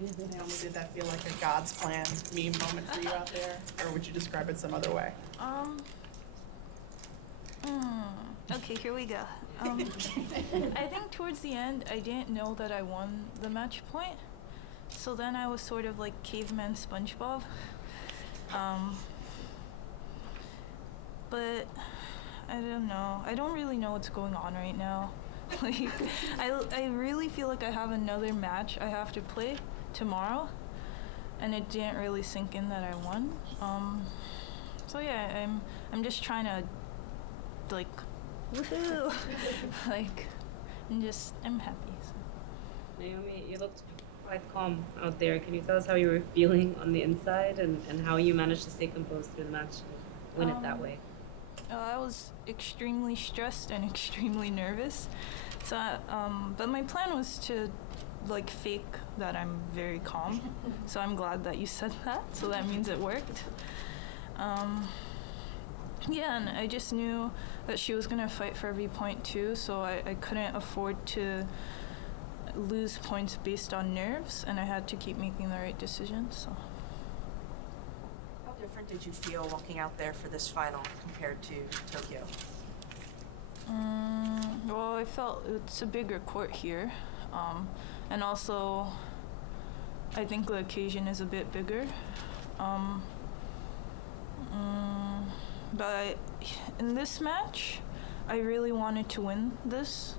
Naomi, did that feel like a God's plan meme moment for you out there, or would you describe it some other way? Okay, here we go. I think towards the end, I didn't know that I won the match point. So then I was sort of like caveman SpongeBob. But I don't know. I don't really know what's going on right now. Like, I really feel like I have another match I have to play tomorrow, and it didn't really sink in that I won. So yeah, I'm just trying to like, woohoo! Like, I'm happy. So. Naomi, you looked quite calm out there. Can you tell us how you were feeling on the inside and how you managed to stay composed through the match and win it that way? I was extremely stressed and extremely nervous. So, but my plan was to like fake that I'm very calm. So I'm glad that you said that. So that means it worked. Yeah, and I just knew that she was gonna fight for every point too. So I couldn't afford to lose points based on nerves, and I had to keep making the right decisions. So. How different did you feel walking out there for this final compared to Tokyo? Well, I felt it's a bigger court here, and also I think the occasion is a bit bigger. But in this match, I really wanted to win this.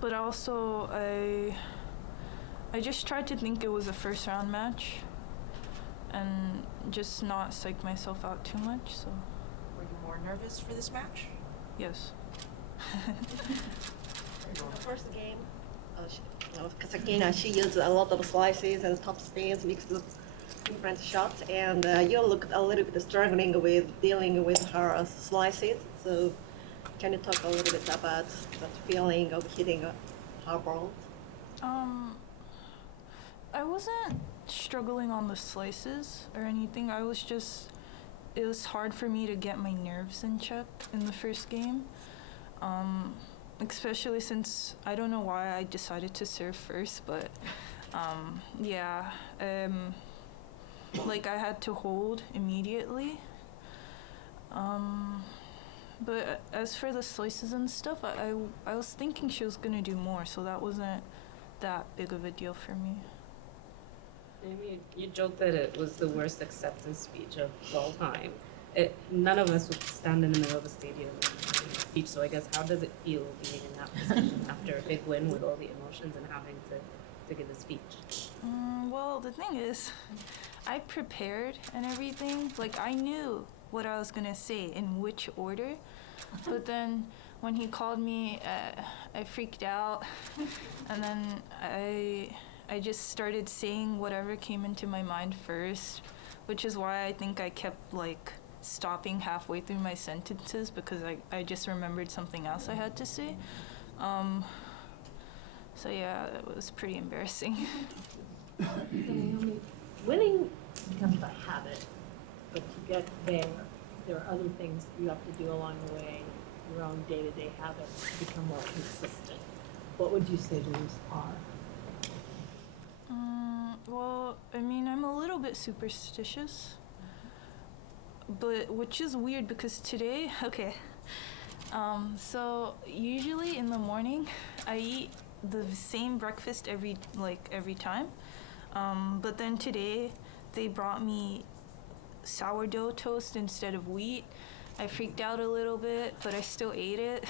But also I just tried to think it was a first round match and just not psych myself out too much. So. Were you more nervous for this match? Yes. The first game, Kasatkina, she used a lot of slices and top spins mixed with different shots, and you looked a little bit struggling with dealing with her slices. So, can you talk a little bit about that feeling of hitting her balls? I wasn't struggling on the slices or anything. It was hard for me to get my nerves in check in the first game. Especially since I don't know why I decided to serve first, but like I had to hold immediately. But as for the slices and stuff, I was thinking she was gonna do more, so that wasn't that big of a deal for me. Amy, you joked that it was the worst acceptance speech of all time. None of us would stand in the middle of a stadium and give a speech, so I guess how does it feel being in that position after a big win with all the emotions and having to give a speech? Well, the thing is, I prepared and everything. Like, I knew what I was gonna say in which order, but then when he called me, I freaked out, and then I just started saying whatever came into my mind first, which is why I think I kept like stopping halfway through my sentences because I just remembered something else I had to say. So yeah, it was pretty embarrassing. Winning becomes a habit, but to get there are other things you have to do along the way, your own day-to-day habits to become more consistent. What would you say those are? Well, I mean, I'm a little bit superstitious, but which is weird because today, okay, so usually in the morning, I eat the same breakfast every time, but then today they brought me sourdough toast instead of wheat. I freaked out a little bit, but I still ate it.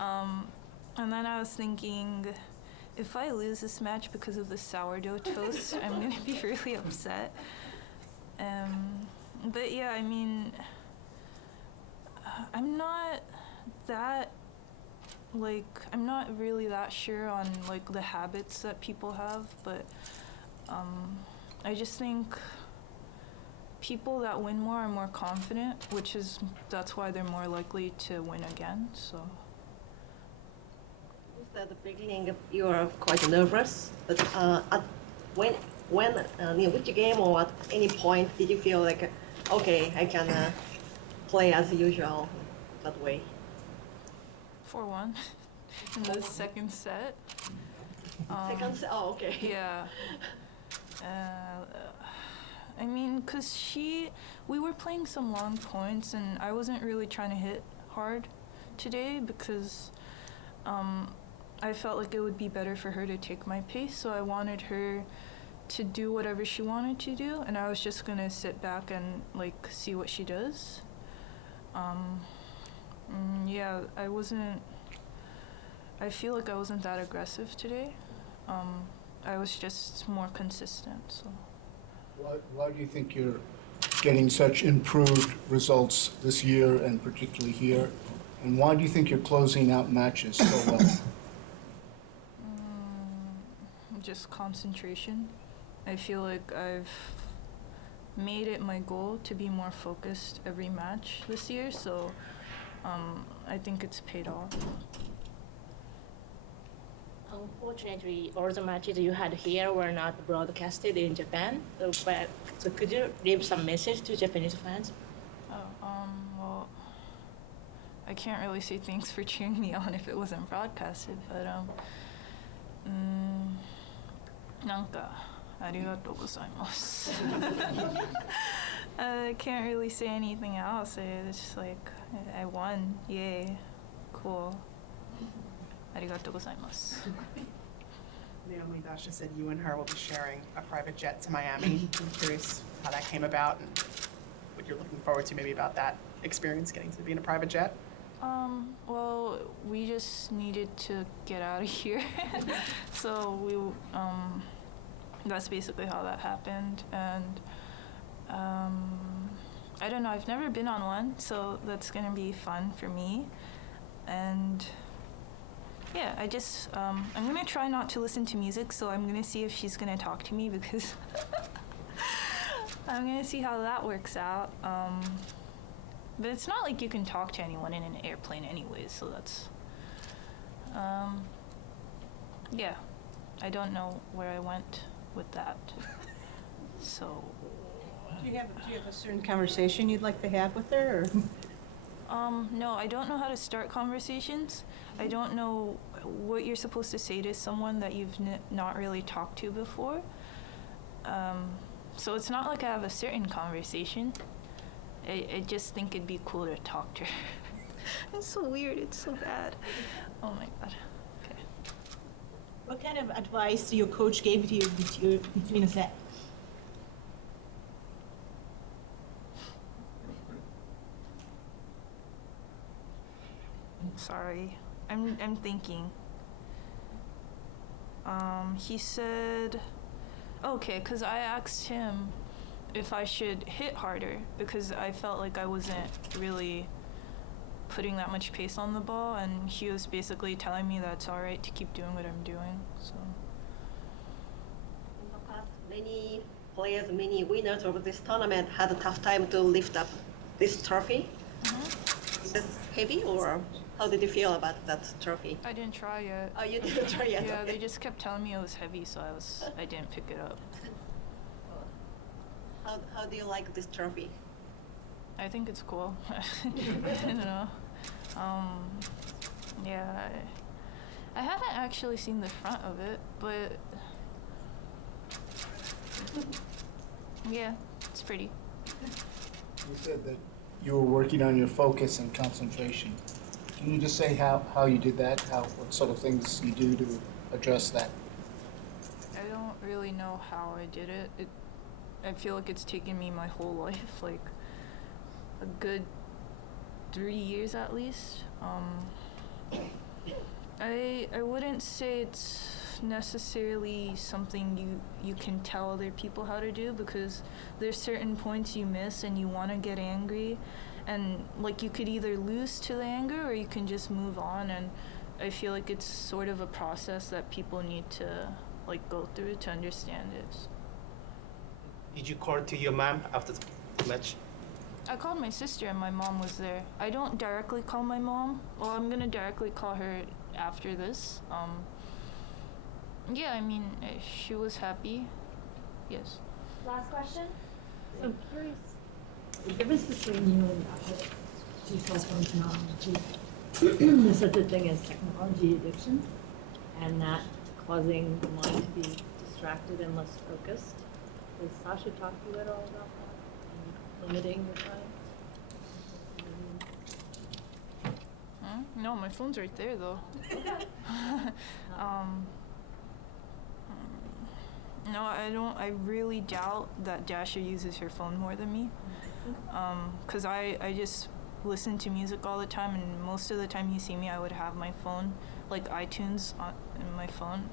And then I was thinking, if I lose this match because of the sourdough toast, I'm gonna be really upset. But yeah, I mean, I'm not really that sure on like the habits that people have, but I just think people that win more are more confident, that's why they're more likely to win again, so. You said at the beginning you were quite nervous, but when in which game or at any point did you feel like, okay, I can play as usual that way? 4-1 in the second set. Second set? Oh, okay. Yeah. I mean, we were playing some long points, and I wasn't really trying to hit hard today because I felt like it would be better for her to take my pace, so I wanted her to do whatever she wanted to do, and I was just gonna sit back and like see what she does. Yeah, I feel like I wasn't that aggressive today. I was just more consistent, so. Why do you think you're getting such improved results this year and particularly here? And why do you think you're closing out matches so well? Just concentration. I feel like I've made it my goal to be more focused every match this year, so I think it's paid off. Unfortunately, all the matches you had here were not broadcasted in Japan. So could you leave some message to Japanese fans? Well, I can't really say thanks for cheering me on if it wasn't broadcasted, but なんかありがとうございます I can't really say anything else. It's just like I won. Yay. Cool. ありがとうございます Naomi Dasha said you and her will be sharing a private jet to Miami. I'm curious how that came about and what you're looking forward to maybe about that experience, getting to be in a private jet. Well, we just needed to get out of here. So that's basically how that happened. And I don't know, I've never been on one, so that's gonna be fun for me. And yeah, I'm gonna try not to listen to music, so I'm gonna see if she's gonna talk to me because I'm gonna see how that works out. But it's not like you can talk to anyone in an airplane anyways, so that's, yeah, I don't know where I went with that. So. Do you have a certain conversation you'd like to have with her, or? No, I don't know how to start conversations. I don't know what you're supposed to say to someone that you've not really talked to before. So it's not like I have a certain conversation. I just think it'd be cool to talk to her. It's so weird. It's so bad. Oh my god. Okay. What kind of advice your coach gave to you between a set? Sorry. I'm thinking. He said, okay, because I asked him if I should hit harder because I felt like I wasn't really putting that much pace on the ball, and he was basically telling me that it's all right to keep doing what I'm doing. So. In the past, many players, many winners of this tournament had a tough time to lift up this trophy. Is this heavy, or how did you feel about that trophy? I didn't try yet. Oh, you didn't try yet? Yeah, Okay. they just kept telling me it was heavy, so I didn't pick it up. How do you like this trophy? I think it's cool. I don't know. Yeah, I haven't actually seen the front of it, but yeah, it's pretty. You said that you were working on your focus and concentration. Can you just say how you did that? What sort of things you do to address that? I don't really know how I did it. I feel like it's taken me my whole life, like a good 3 years at least. I wouldn't say it's necessarily something you can tell other people how to do, because there's certain points you miss and you want to get angry, and like you could either lose to the anger or you can just move on, and I feel like it's sort of a process that people need to like go through to understand it. Did you call to your mom after the match? I called my sister and my mom was there. I don't directly call my mom. Well, I'm gonna directly call her after this. Yeah, I mean, she was happy. Yes. Last question? So I'm curious, the difference between you and cell phone technology. There's such a thing as technology addiction, and that causing the mind to be distracted and less focused. Has Sasha talked to you at all about that? And limiting your time? No, my phone's right there though. No, I don't. I really doubt that Dasha uses her phone more than me. 'Cause I just listen to music all the time, and most of the time you see me, I would have my phone, like iTunes, in my phone.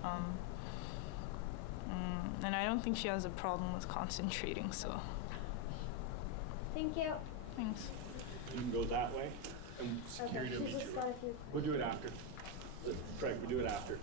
And I don't think she has a problem with concentrating. So. Thank you. Thanks. You can go that way, and security will meet you. We'll do it after. Craig, we'll do it after.